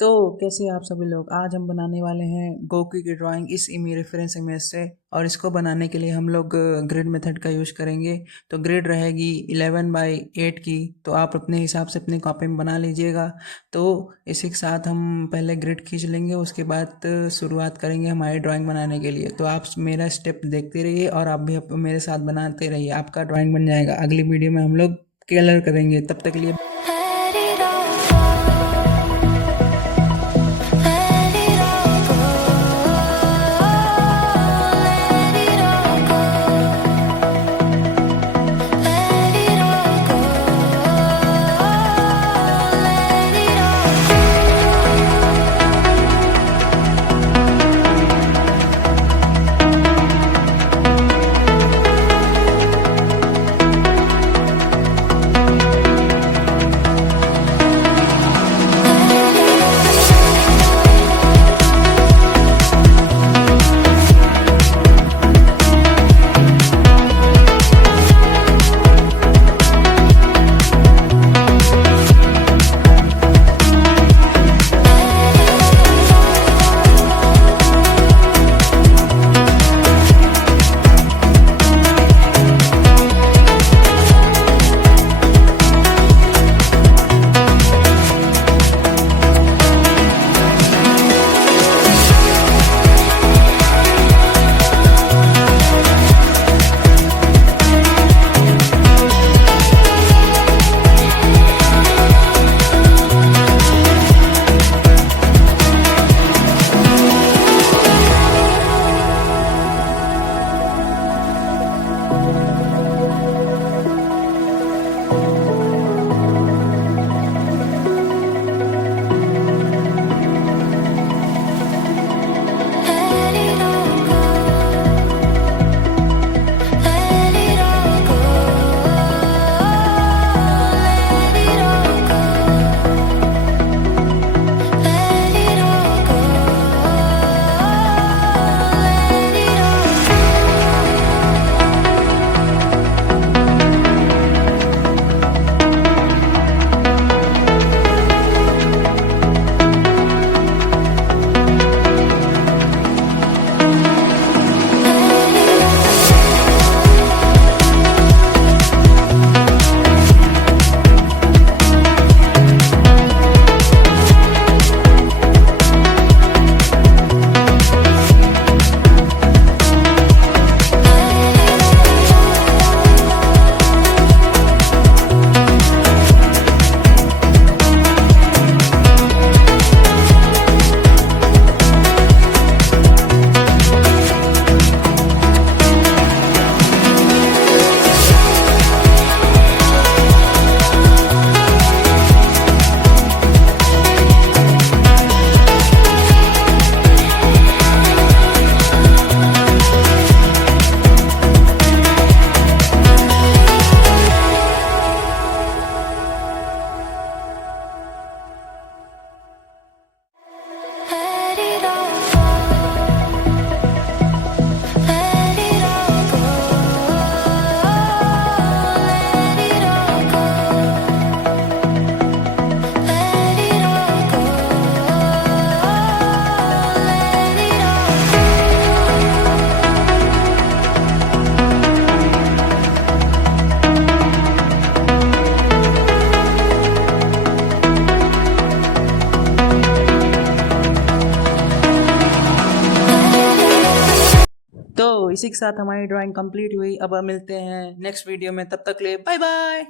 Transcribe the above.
तो कैसे आप सभी लोग, आज हम बनाने वाले हैं गोकू की ड्राइंग इस रेफरेंस इमेज से। और इसको बनाने के लिए हम लोग ग्रिड मेथड का यूज़ करेंगे। तो ग्रिड रहेगी 11/8 की। तो आप अपने हिसाब से अपनी कॉपी में बना लीजिएगा। तो इसी के साथ हम पहले ग्रिड खींच लेंगे, उसके बाद शुरुआत करेंगे हमारी ड्राइंग बनाने के लिए। तो आप मेरा स्टेप देखते रहिए और आप भी मेरे साथ बनाते रहिए, आपका ड्राइंग बन जाएगा। अगली वीडियो में हम लोग कलर करेंगे, तब तक के लिए तो इसी के साथ हमारी ड्राइंग कंप्लीट हुई। अब मिलते हैं नेक्स्ट वीडियो में, तब तक के लिए बाय बाय।